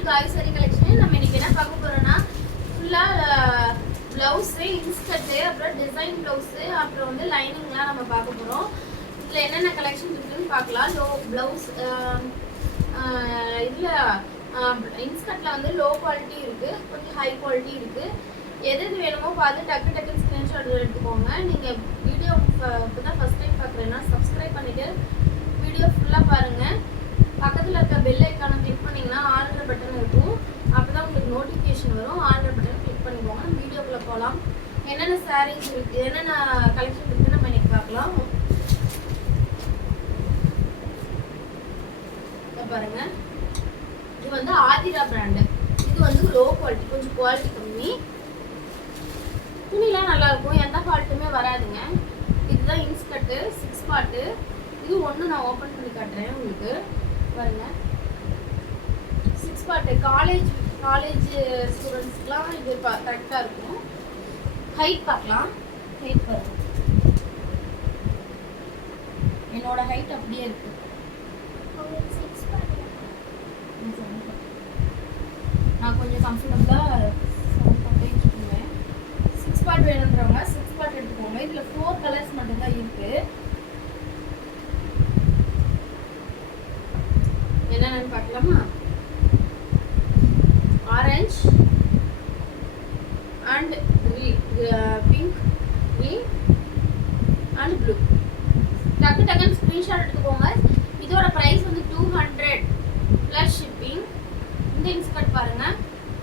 Channel காய்கறி collection. நம்ம இன்னைக்கு என்ன பார்க்க போறோம்னா ஃபுல்லா பிளவுஸ், இன்ஸ்கர்ட், அப்புறம் டிசைன் பிளவுஸ், அப்புறம் வந்து லைனிங்லாம் நம்ம பார்க்க போறோம். இதுல என்னென்ன கலெக்ஷன் இருக்குன்னு பார்க்கலாம். லோ பிளவுஸ் இதுல இன்ஸ்கர்ட்ல வந்து லோ குவாலிட்டி இருக்கு, கொஞ்சம் ஹை குவாலிட்டி இருக்கு. எது வேணுமோ பார்த்து டக்குன்னு ஸ்கிரீன்ஷாட் எடுத்துக்கோங்க. நீங்க வீடியோ இப்பதான் ஃபர்ஸ்ட் டைம் பார்க்குறேன்னா சப்ஸ்கிரைப் பண்ணிட்டு வீடியோ ஃபுல்லா பாருங்க. பக்கத்துல இருக்க பெல் ஐக்கானை கிளிக் பண்ணீங்கன்னா ஆல்ரெடி பட்டன் இருக்கும். அப்பதான் உங்களுக்கு நோட்டிஃபிகேஷன் வரும். ஆல்ரெடி பட்டன் கிளிக் பண்ணிக்கோங்க. நம்ம வீடியோக்குள்ள போகலாம். என்னென்ன சாரீஸ் இருக்கு, என்னென்ன கலெக்ஷன் இருக்கு நம்ம இன்னைக்கு பார்க்கலாம். பாருங்க, இது வந்து ஆதிரா பிராண்டு. இது வந்து லோ குவாலிட்டி, கொஞ்சம் குவாலிட்டி கம்மி. துணிலாம் நல்லா இருக்கும், எந்த ஃபால்ட்டுமே வராதுங்க. இதுதான் இன்ஸ்கர்ட் 6 பார்ட். இது ஒன்று நான் ஓப்பன் பண்ணி காட்டுறேன் உங்களுக்கு. பாருங்க, 6 பார்ட். காலேஜ் ஸ்டூடெண்ட்ஸ்க்குலாம் இது கரெக்டாக இருக்கும். ஹைட் பார்க்கலாம். ஹைட் பாருங்க, என்னோட ஹைட் அப்படியே இருக்கு. நான் கொஞ்சம் கம்ஃபர்டபுளாக 7 பார்ட் வச்சுக்கோங்க. 6 பார்ட் வேணுன்றவங்க 6 பார்ட் எடுத்துக்கோங்க. இதில் 4 கலர்ஸ் மட்டும்தான் இருக்கு. என்னென்னு பார்க்கலாமா? Orange and pink, green and blue. டக்குன்னு ஸ்க்ரீன்ஷாட் எடுத்துக்கோங்க. இதோட ப்ரைஸ் வந்து 200 ப்ளஸ் ஷிப்பிங். இந்த இன்ஸ்கர்ட் பாருங்க,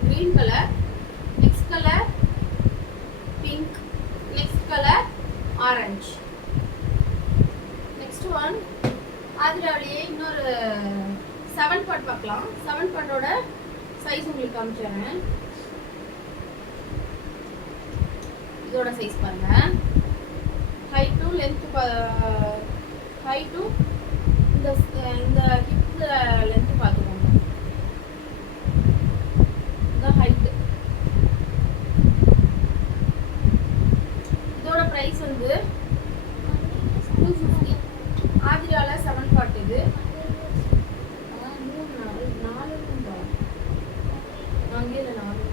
green colour, next colour pink, next colour orange. Next one ஆதிராவிலேயே இன்னொரு 7 பார்ட் பார்க்கலாம். 7 பார்ட்டோட சைஸ் உங்களுக்கு காமிச்சிடுறேன். இதோட சைஸ் பாருங்க, height to length, height to இந்த ஹிப் லென்த் பார்த்துக்கோங்க. இதுதான் ஹைட். இதோட ப்ரைஸ் வந்து 250. ஆதிரால 7 பார்ட். இது 4 அங்கே இல்லை 4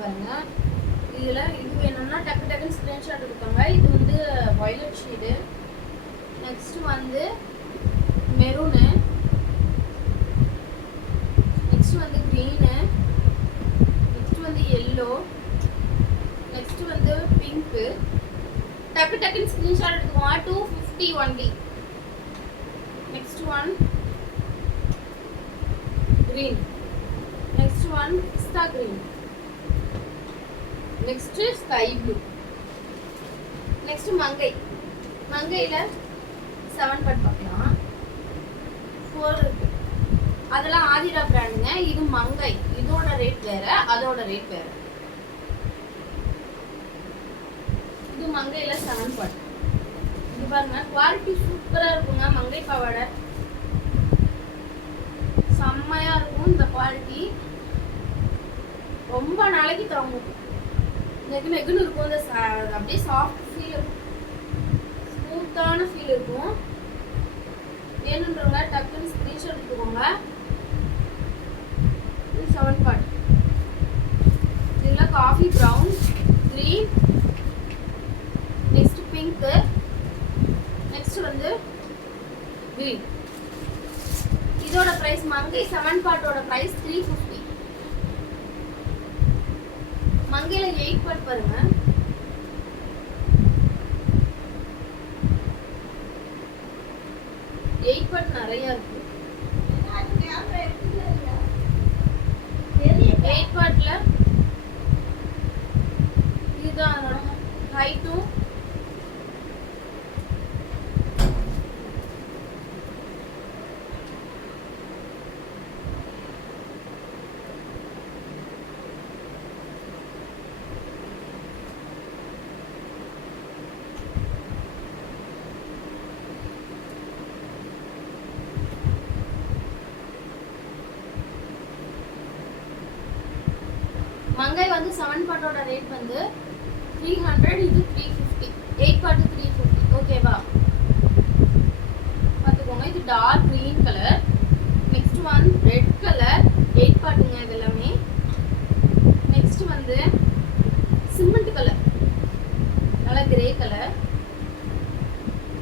பாருங்க. இதுல இது வேணும்னா டக்குன்னு ஸ்கிரீன்ஷாட் எடுத்துக்கோங்க. இது வந்து வயலட் ஷேடு. நெக்ஸ்ட் வந்து மெரூனு, நெக்ஸ்ட் வந்து கிரீனு, நெக்ஸ்ட் வந்து எல்லோ, நெக்ஸ்ட் வந்து பிங்க். டக்குன்னு ஸ்கிரீன்ஷாட் எடுத்துக்கோங்க. 250 only. Next one green, next one pista green, next sky blue, next மங்கையில 7 பார்ட் பார்க்கலாம். 4 இருக்கு. அதெல்லாம் ஆதிரா பிராண்டுங்க. இது மங்கை. இதோட ரேட் வேற, அதோட ரேட் வேற. இது மங்கையில 7 பார்ட். இது பாருங்க, குவாலிட்டி சூப்பரா இருக்குங்க. மங்கை பாவாடை செம்மையா இருக்கும். இந்த குவாலிட்டி ரொம்ப நாளைக்கு தாங்கும். நெக்குன்னு இருக்கும். இந்த அப்படியே சாஃப்ட் ஃபீல் இருக்கும், ஸ்மூத்தான ஃபீல் இருக்கும். வேணுன்றவங்க டக்குன்னு ஸ்க்ரீன்ஷாட் எடுத்துக்கோங்க. இது 7 பார்ட். இதில் coffee brown, green, next pink, next வந்து க்ரீன். இதோட ப்ரைஸ் மங்கை 7 பார்ட்டோட ப்ரைஸ் 350. மங்கையில 8 பார்ட் பாருங்க. எயிட் பார்ட் நிறைய இருக்கு. 8 பார்ட்ல இதுதான் அதோட ஹைட்டும். மங்கை வந்து 7 பார்ட்டோட ரேட் வந்து 300, இது 350. 8 part 350. ஓகேவா? பாத்துக்கோங்க. இது dark green colour. Next one red colour. 8 பார்ட்டுங்க இது எல்லாமே. நெக்ஸ்ட் வந்து சிமெண்ட் கலர். நல்ல grey colour.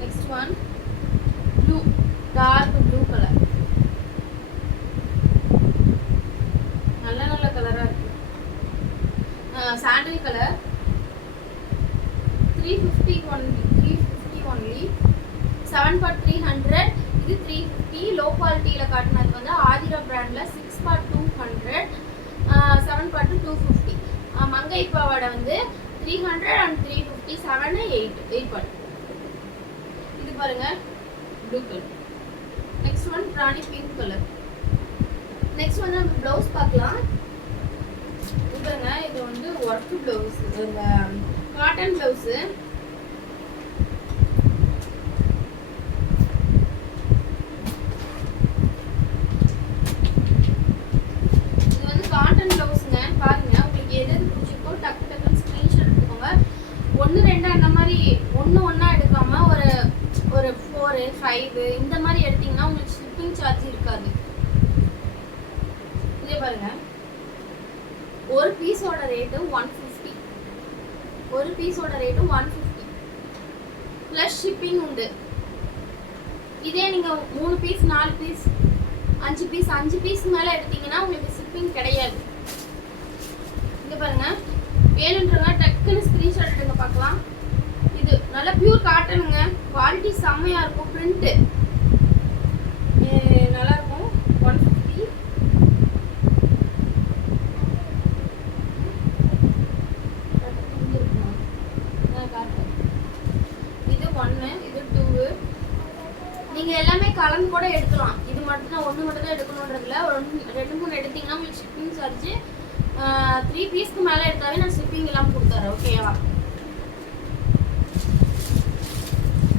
Next one blue, dark blue colour. நல்ல நல்ல கலரா இருக்கு. Sandal colour 350 only. 7 part 300. இது 350. லோ குவாலிட்டியில காட்டினது வந்து ஆதிரா பிராண்ட்ல 6 part 200. 7 part 250. மங்கை பாவாடை வந்து 300 and 350. 7 8 part. இது பாருங்க ப்ளூ கலர். நெக்ஸ்ட் ஒன் ராணி பிங்க் கலர். நெக்ஸ்ட் வந்து நம்ம ப்ளவுஸ் பார்க்கலாம். பாருங்க இது வந்து ஒர்க் ப்ளவுஸ், இந்த காட்டன் ப்ளவுஸ். இது வந்து காட்டன் ப்ளவுஸ்ங்க. பாருங்க உங்களுக்கு எது பிடிச்சிருக்கோ டக்கு டக்குன்னு ஸ்கிரீன்ஷாட் எடுத்துக்கோங்க. 1 2 அந்த மாதிரி ஒண்ணா எடுக்காம ஒரு 4 5 இந்த மாதிரி எடுத்தீங்கன்னா உங்களுக்கு ஷிப்பிங் சார்ஜ் இருக்காது. இதே பாருங்க ஒரு பீஸோட ரேட்டு 150. ஒரு பீஸோட ரேட்டு 150 ப்ளஸ் ஷிப்பிங் உண்டு. இதே நீங்க 3 பீஸ் 4 பீஸ் 5 பீஸ் மேல எடுத்தீங்கன்னா உங்களுக்கு ஷிப்பிங் கிடையாது. இங்க பாருங்க வேணுன்றவங்க டக்குன்னு ஸ்கிரீன்ஷாட் எடுங்க பார்க்கலாம். இது நல்ல பியூர் காட்டனுங்க. குவாலிட்டி செம்மையா இருக்கும். பிரிண்ட் நல்லா இருக்கும். 150. இது 1, இது 2. நீங்க எல்லாமே கலந்து கூட எடுக்கலாம். இது மட்டும் தான் ஒண்ணு மட்டும் தான் எடுக்கணும்ன்றதுல 2 3 எடுத்தீங்கன்னா உங்களுக்கு ஷிப்பிங் சார்ஜ் 3 பீஸ்க்கு மேல எடுத்தாவே நான் ஷிப்பிங் எல்லாம் கொடுத்துறேன். ஓகேவா?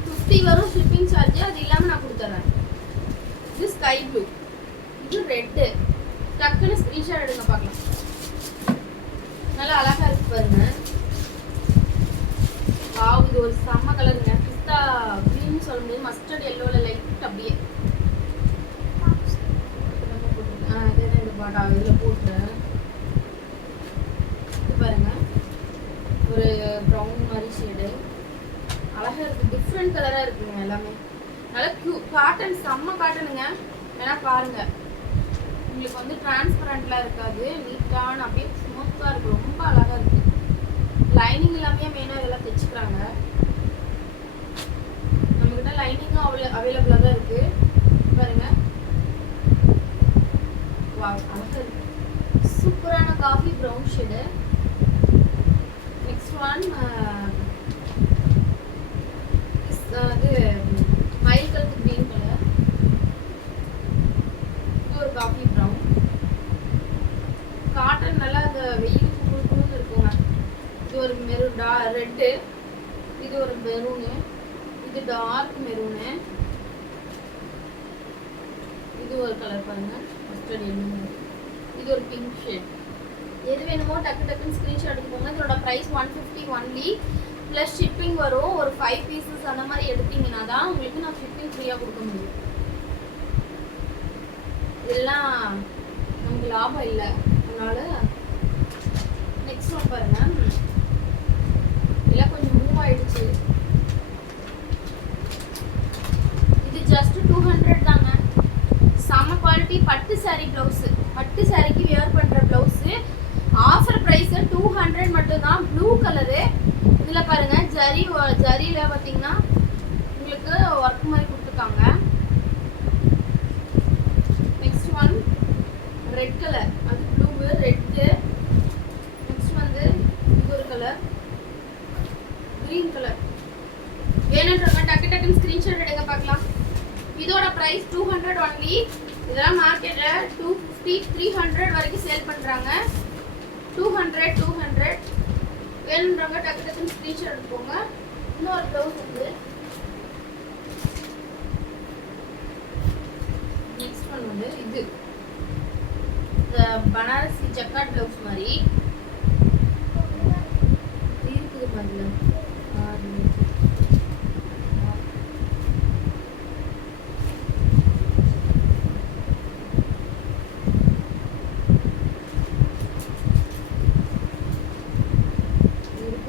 50 வரும் ஷிப்பிங் சார்ஜ். அது இல்லாம நான் கொடுத்துறேன். இது ஸ்கை ப்ளூ, இது ரெட். டக்குன்னு ஸ்கிரீன்ஷாட் எடுங்க பார்க்கலாம். நல்லா அழகா இருக்கு பாருங்க. வாவ், இது ஒரு செம்ம கலருங்க. பிஸ்தா கிரீன் சொல்ல முடியாது, மஸ்டர்ட் எல்லோல லைட் அப்படியே. இதே இந்த பாட்டா இதில் போட்டுறேன். இது பாருங்க ஒரு ப்ரௌன் மாதிரி ஷேடு. அழகா இருக்கு. டிஃப்ரெண்ட் கலரா இருக்குங்க எல்லாமே. நல்லா காட்டன், செம்ம காட்டனுங்க. வேணா பாருங்க. உங்களுக்கு வந்து டிரான்ஸ்பரண்ட்லாம் இருக்காது. நீட்டான அப்படியே ஸ்மூத்தா இருக்கு. ரொம்ப அழகா இருக்கு. லைனிங் எல்லாமே மெயினாக இதெல்லாம் தைச்சுக்கிறாங்க. நம்மகிட்ட லைனிங்கும் அவைலபிளாக தான் இருக்கு. பாருங்க வாவ், அழகா இருக்கு. சூப்பரான coffee brown shade. Next one அது மயில் கலர் கிரீன் கலர். இது ஒரு காஃபி ப்ரௌன். காட்டன் நல்லா அந்த வெயிலுக்கு குழுக்குன்னு இருக்குங்க. இது ஒரு மெரூன் ரெட்டு. இது ஒரு மெரூனு. இது டார்க் மெரூனு. இது ஒரு கலர் பாருங்க மஸ்டர்ட் எல்லோ. இது ஒரு பிங்க் ஷேட். எது வேணுமோ டக்கு டக்குன்னு ஸ்கிரீன்ஷாட் எடுத்துக்கோங்க. இதோட ப்ரைஸ் 150 ஒன்லி. ப்ளஸ் ஷிப்பிங் வரும். ஒரு 5 பீசஸ் அந்த மாதிரி எடுத்தீங்கன்னா தான் உங்களுக்கு நான் ஷிப்பிங் ஃப்ரீயாக கொடுக்க முடியும். இதெல்லாம் நமக்கு லாபம் இல்லை. அதனால நெக்ஸ்ட் ஒன் பாருங்க. எல்லாம் கொஞ்சம் மூவ் ஆயிடுச்சு. இது ஜஸ்ட் 200 தாங்க. செம்ம குவாலிட்டி பட்டு சாரி பிளவுஸ். பட்டு சாரிக்கு வியர் பண்ற பிளவுஸ். ஆஃபர் பிரைஸ் 200 மட்டும் தான். Blue colour. இதுல பாருங்க ஜரியில பாத்தீங்கன்னா உங்களுக்கு ஒர்க் மாதிரி கொடுத்துருக்காங்க. Next one red colour. அது ப்ளூ ரெட். நெக்ஸ்ட் வந்து இது ஒரு கலர் கிரீன் கலர். வேணுன்றவங்க டக்கு டக்குன்னு ஸ்கிரீன்ஷாட் எடுங்க பார்க்கலாம். இதோட பிரைஸ் 200 ஒன்லி. இதெல்லாம் மார்க்கெட்ல 250 300 வரைக்கும் சேல் பண்றாங்க. 200 வேணுன்றவங்க டக்கு டக்குன்னு ஸ்கிரீன்ஷாட் எடுத்துக்கோங்க. இன்னொரு ப்ளவுஸ் வந்து நெக்ஸ்ட் ஒன் வந்து இது பனாரசி ஜக்கார்ட் ப்ளவுஸ் மாதிரி இருக்குது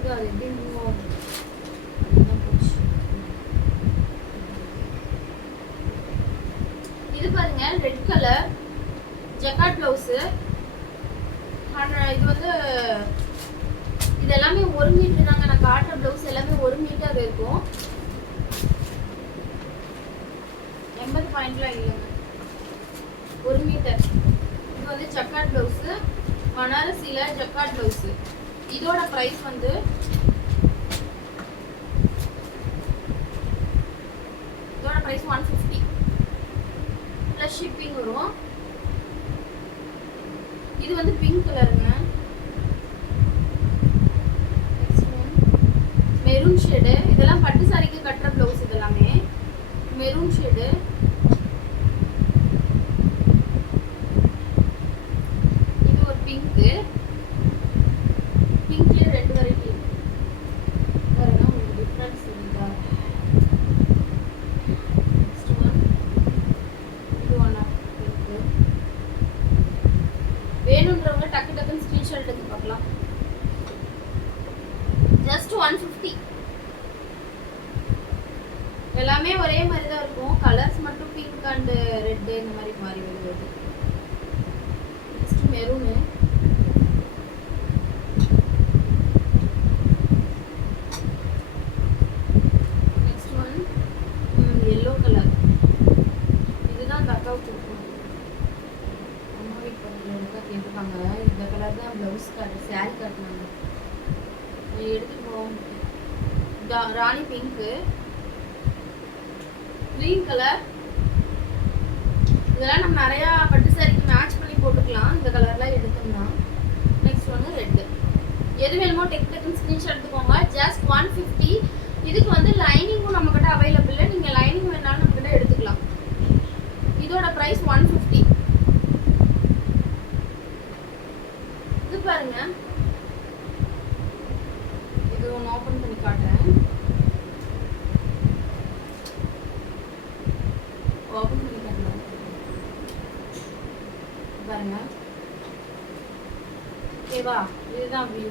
இருக்கு, அது எப்படி மூவ் ஆகும் அதுதான் போச்சு. இது பாருங்க ரெட் கலர் ஜக்கார்ட் பிளவுஸ். இது வந்து இது எல்லாமே 1 மீட்டர் தாங்க. நான் காட்டுற பிளவுஸ் எல்லாமே 1 மீட்டர் இருக்கும். 80 பாயிண்ட்லாம் இல்லைங்க, 1 மீட்டர். இது வந்து ஜக்கார்ட் பிளவுஸ், பனாரசில ஜக்கார்ட் பிளவுஸ். இதோட பிரைஸ் வந்து இதோட பிரைஸ் 150 ப்ளஸ் ஷிப்பிங் வரும். இது வந்து பிங்க் கலருங்க, மெரூன் ஷேடு. இதெல்லாம் பட்டு சாரிக்கு கட்டுற பிளவுஸ். இதெல்லாமே மெரூன் ஷேடு. இது ஒரு பிங்க். பிங்க்ல 2 வெரைட்டி இருக்கு பாருங்க, உங்களுக்கு டிஃபரன்ஸ் இருக்கா. நெக்ஸ்ட் ஒன், இது ஒன் இருக்கு. வேணும்ன்றவங்க டக்கு டக்குன்னு ஸ்கிரீன்ஷாட் எடுத்து பார்க்கலாம். ஜஸ்ட் 150. எல்லாமே ஒரே மாதிரி தான் இருக்கும். கலர்ஸ் மட்டும் பிங்க் அண்ட் ரெட் இந்த மாதிரி மாறி வருது. Next maroon. Next one yellow colour. இதுதான் அந்த அக்காவுக்கு இருக்கும். அம்மா வீட்டு பக்கத்தில் இருக்கா கேட்டுப்பாங்க. இந்த கலர் தான் ப்ளவுஸ் காட்டு சாரி காட்டினாங்க, எடுத்துட்டு போவோம். ராணி பிங்க்கு, கிரீன் கலர். இதெல்லாம் நம்ம நிறையா பட்டு சாரிக்கு மேட்ச் பண்ணி போட்டுக்கலாம் இந்த கலர்லாம் எடுத்தோம்னா. நெக்ஸ்ட் ஒன்று ரெட்டு. எது வேணுமோ டெக் டக்குன்னு ஸ்க்ரீன்ஷாட் எடுத்துக்கோங்க. ஜஸ்ட் 150. இதுக்கு வந்து லைனிங்கும் நம்மக்கிட்ட அவைலபிள். நீங்கள் லைனிங் வேணாலும் நம்மக்கிட்ட எடுத்துக்கலாம். இதோட ப்ரைஸ் 150. இது பாருங்க, இது ஒன்று ஓப்பன் பண்ணி காட்டுறேன். ஓப்பன் பண்ணி காட்டுறேன் பாருங்க. ஓகேவா, இதுதான் வியூ.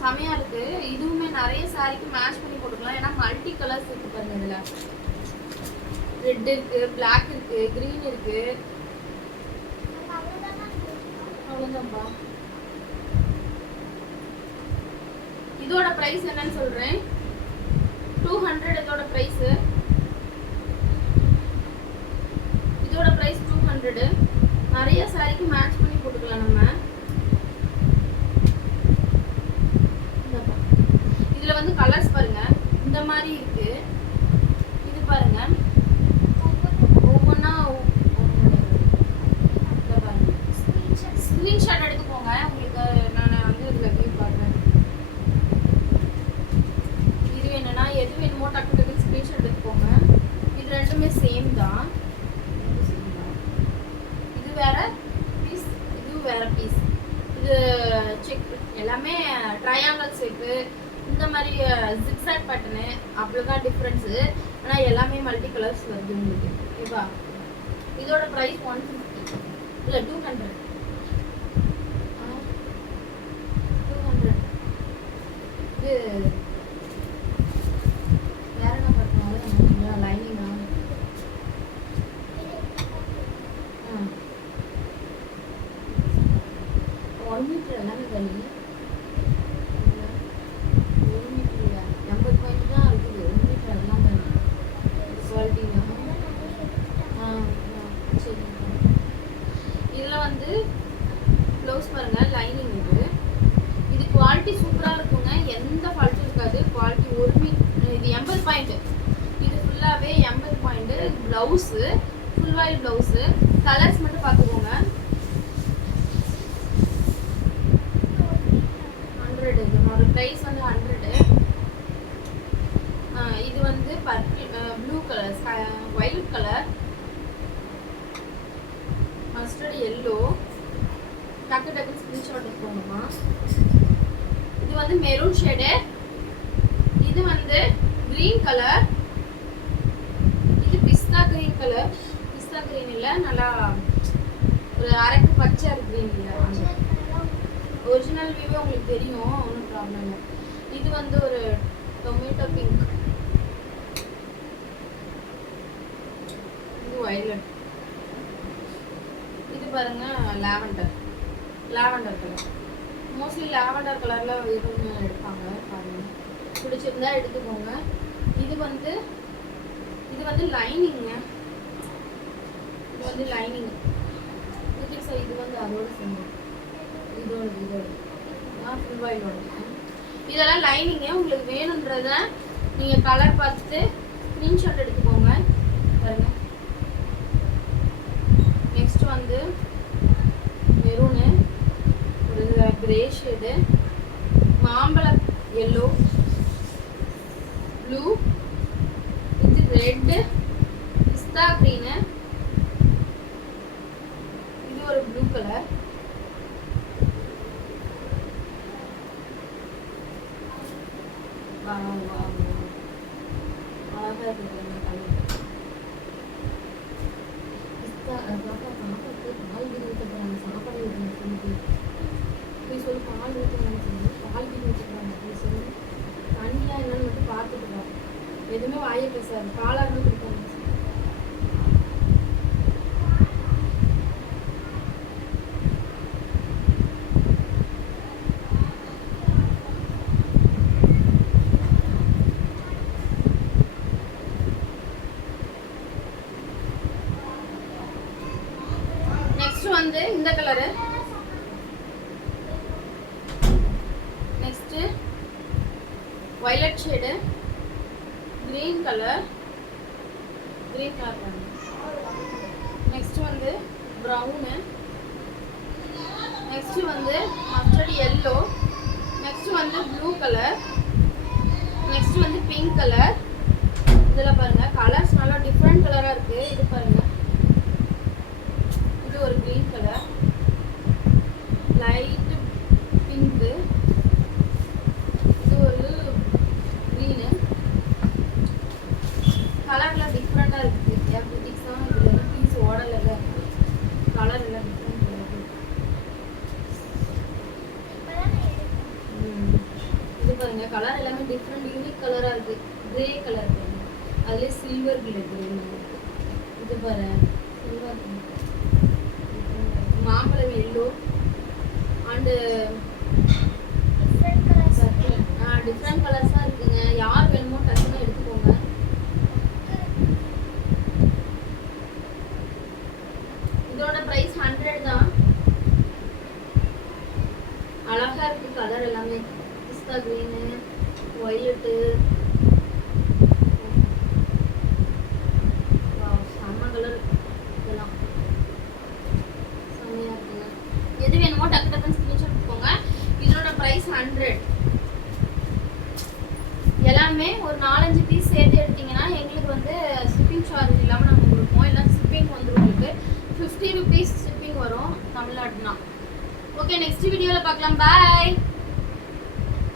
செமையா இருக்கு. இதுவுமே நிறைய சாரிக்கு மேட்ச் பண்ணி போட்டுக்கலாம். ஏன்னா மல்டி கலர்ஸ் இருக்கு பாருங்க. இதுல ரெட் இருக்கு, பிளாக் இருக்கு, கிரீன் இருக்கு. அவ்வளவுதான்பா. இதோட பிரைஸ் என்னன்னு சொல்றேன். 200. இதோட பிரைஸ் இதோட பிரைஸ் 200. நிறைய சாரிக்கு மேட்ச் பண்ணி போட்டுக்கலாம் நம்ம. இதுல வந்து கலர்ஸ் பாருங்க, இந்த மாதிரி இருக்கு. இது பாருங்க, ஒவ்வொன்னா ஸ்கிரீன்ஷாட் எடுத்துக்கோங்க. உங்களுக்கு நான் வந்து இதுல போய் பார்க்குறேன். இது வேணும்னா எது வேணுமோ டக்கு டக்குன்னு ஸ்கிரீன்ஷாட் எடுத்துக்கோங்க. இது ரெண்டுமே சேம் தான். இது வேற பீஸ், இது வேற பீஸ். இது செக் எல்லாமே ட்ரையாங்கல் ஷேப்பு, இந்த மாதிரி ஜிக்ஸாக் பேட்டர்னு, அவ்வளோதான் டிஃப்ரென்ஸு. ஆனால் எல்லாமே மல்டி கலர்ஸ் வருது உங்களுக்கு. ஓகேவா, இதோட ப்ரைஸ் 150 இல்லை 200. 200. இது வேற என்ன பார்க்கணும், லைனிங்கா? 1 மீட்டர் எல்லாமே கலி. 1 மீட்டர் இல்லை, 80 பாயிண்ட் தான் இருக்குது. 1 மீட்டர் எல்லாம் கலி குவாலிட்டி தான். சரி, இதில் வந்து ப்ளவுஸ் பாருங்கள், லைனிங் இது குவாலிட்டி சூப்பராக இருக்குங்க. எந்த ஃபால்ட்டும் இருக்காது. Quality 1 metre. இது 80 பாயிண்ட். இது ஃபுல்லாகவே 80 point. Blouse full voile blouse. Colours மட்டும் பார்த்துக்கோங்க. 100. இதனோட ப்ரைஸ் வந்து 100. இது வந்து purple, blue colour, violet colour, mustard yellow. டக்கு டக்கு ஸ்கிரீன்ஷாட் எடுத்துக்கோங்கம்மா. இது வந்து மெரூன் ஷேடு. இது வந்து கிரீன் கலர். இது பிஸ்தா கிரீன் கலர். பிஸ்தா கிரீன் இல்லை, நல்லா ஒரு அரக்கு பச்சை கிரீன் இல்லை. ஒரிஜினல் வியூவே உங்களுக்கு தெரியும், ஒன்றும் ப்ராப்ளம் இல்லை. இது வந்து ஒரு டொமேட்டோ பிங்க், இது வயலட், இது பாருங்க லாவெண்டர் கலர். மோஸ்ட்லி லாவெண்டர் கலர்ல எதுவும் எடுப்பாங்க பாருங்க, பிடிச்சிருந்தா எடுத்துக்கோங்க. இது வந்து லைனிங்க, இது வந்து லைனிங். இது வந்து அதோட சேர்ந்து இதோட ஃபுல் வாயிலோட. இதெல்லாம் லைனிங்க. உங்களுக்கு வேணுன்றத நீங்க கலர் பார்த்துட்டு ஸ்கிரீன்ஷாட் எடுத்துக்கோங்க பாருங்க. நெக்ஸ்ட் வந்து மெரூனு, ஒரு கிரே ஷேடு, மாம்பழ எல்லோ, ப்ளூ, இது ரெட், பிஸ்தா கிரீனு, இது ஒரு ப்ளூ கலர், அழகா இருக்கு கலர். பிஸ்தா பாப்பாக்கு பால் வீடு ஊற்றுறாங்க, சாப்பாடு ஊற்றுறாங்க போய் சொல்லி, பால் ஊற்றுறாங்கன்னு சொல்லி பால் வீடு ஊற்றுறாங்க போய் சொல்லி, தண்ணியா என்னன்னு மட்டும் பார்த்துட்டு எதுவுமே வாயை பேசாது, பாலாக இருந்து கொடுப்பாங்க. நெக்ஸ்ட் வந்து இந்த colour, next violet shade, green colour பாருங்க. நெக்ஸ்ட் வந்து ப்ரௌனு, நெக்ஸ்ட் வந்து மஸ்டர்ட் எல்லோ, நெக்ஸ்ட் வந்து ப்ளூ கலர், நெக்ஸ்ட் வந்து பிங்க் கலர். இதில் பாருங்க கலர்ஸ் நல்லா டிஃப்ரெண்ட் கலராக இருக்கு. இது பாருங்க, இது ஒரு கிரீன் கலர், லைட் பிங்க்கு, இது ஒரு க்ரீனு. கலர்லாம் டிஃப்ரெண்டாக இருக்குது. எவ்ரிதிங்ஸாக இதில் வந்து பீஸ் ஓடலை, கலர் எல்லாம் டிஃப்ரெண்ட் கலர். இது பாருங்க கலர் எல்லாமே டிஃப்ரெண்ட் யூனிக் கலராக இருக்குது. கிரே கலர் பாருங்க, அதுலேயே சில்வர் கிரே இருக்குது. இது பாருங்க சில்வர், மாம்பழம் எல்லோ அண்டு டிஃப்ரெண்ட் கலர்ஸாக இருக்குங்க. யார் வேணுமோ டக்குன்னு எடுத்துக்கோங்க. இதோட ப்ரைஸ் 100 தான். அழகா இருக்கு கலர் எல்லாமே, பிஸ்தா கிரீனு, வயலட்டு, செம்ம கலர், இதெல்லாம் செம்மையாக இருக்குங்க. எது வேணுமோ டக்குன்னு ஸ்க்ரீன்ஷாட் எடுத்துக்கோங்க. இதோட ப்ரைஸ் 100. எல்லாமே ஒரு 4-5 பீஸ் சேர்த்து எடுத்தீங்கன்னா எங்களுக்கு வந்து ஷிப்பிங் சார்ஜ் இல்லாமல் நாங்கள் கொடுப்போம். இல்லை ஷிப்பிங் வந்து உங்களுக்கு 50 rupees ஷிப்பிங் வரும் தமிழ்நாடுனா. ஓகே, நெக்ஸ்ட் வீடியோவில் பார்க்கலாம். பாய்.